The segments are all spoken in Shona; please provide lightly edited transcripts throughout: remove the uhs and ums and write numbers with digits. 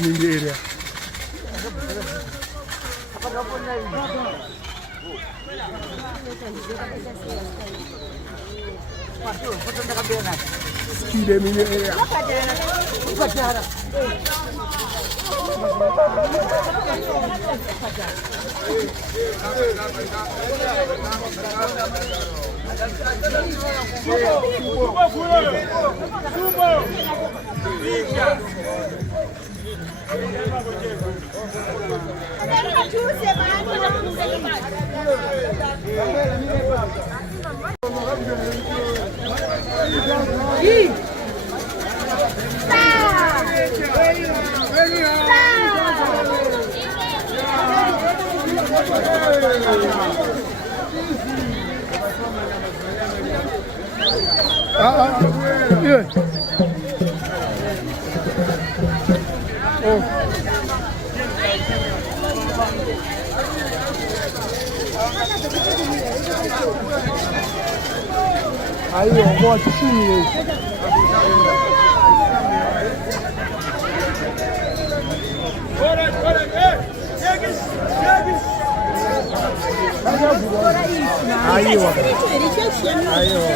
Mingeria. Skide Mingeria. Yeah. Oh. Aí, eu vou assistir. Aí, ó. Aí, ó. Aí, ó.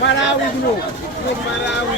Marawi dulu. Marawi.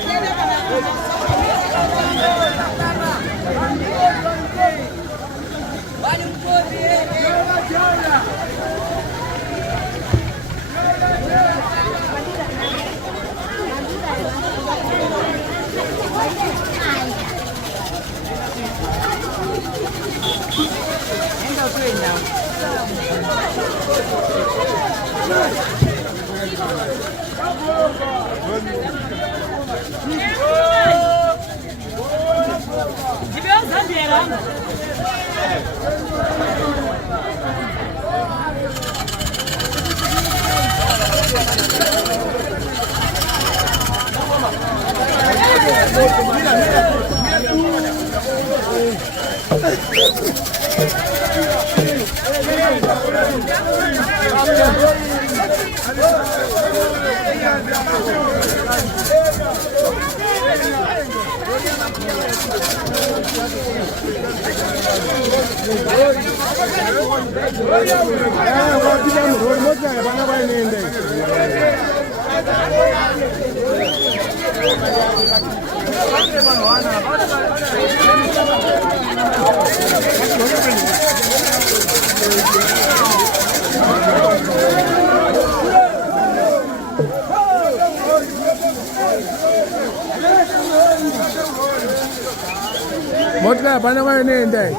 Motka bana wa nenda.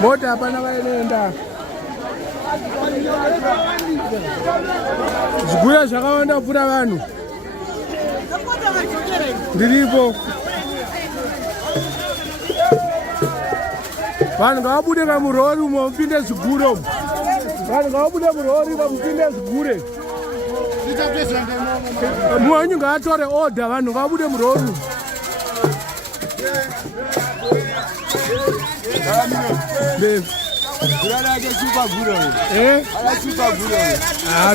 Mota bana wa nenda. Ziguya zvakawanda kupfuura vanhu. Ndiripo. Vanhu ngavabude kamurori umo mupinde ziguro. Vanhu ngavabude murori mupinde zigure. Mwenyu ngaatore order vanhu ngavabude murori.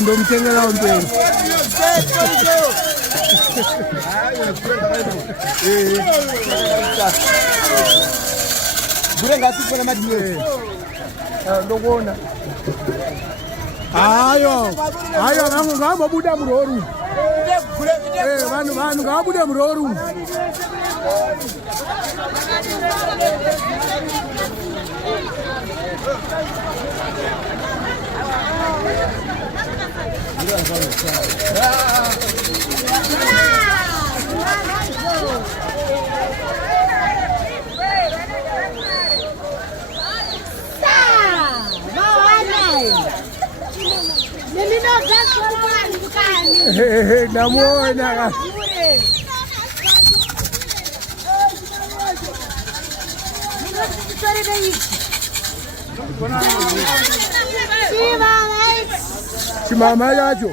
Ndomutengera mberi. Ndokuona. Hayo ngavabuda murori. Vanhu ngavabude murori. Namuona. Chimama yacho.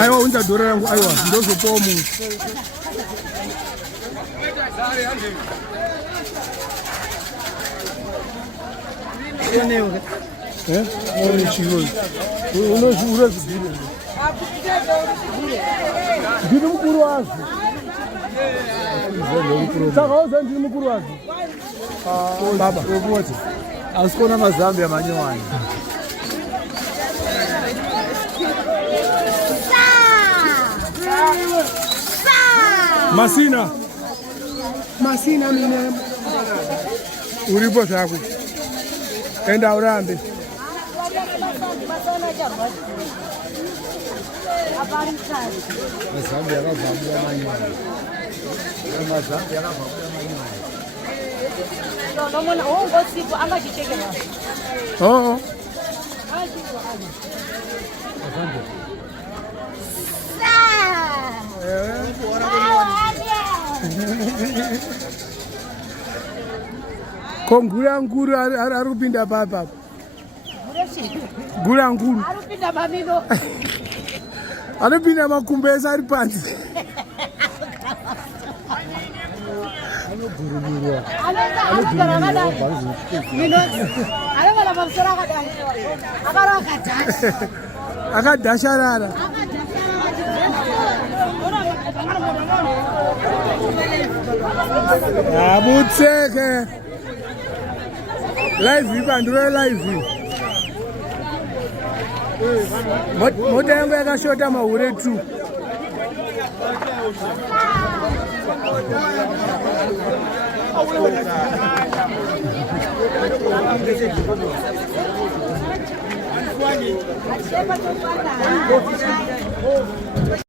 Aiwa unza dora yangu aiwa ndozopoa mu. Ori chiro. Unozura zibire. Ndiri mukuru wazo. Saka ndiri mukuru wazo. Baba, uboti. Asikona mazambi ya manyowani. Masina mine. Uripo zako. Enda urambe. Mazambi yakavambwa manyowani. Mazambi yakavambwa manyowani. Oh. Kongura nguru ari kupinda papa. Gura nguru. Ari kupinda mamino. Ari kupinda makumbeza ari panzi. Akadasharara. Abutseke. Live bandure live. Moto yangu yakashota mahure tu.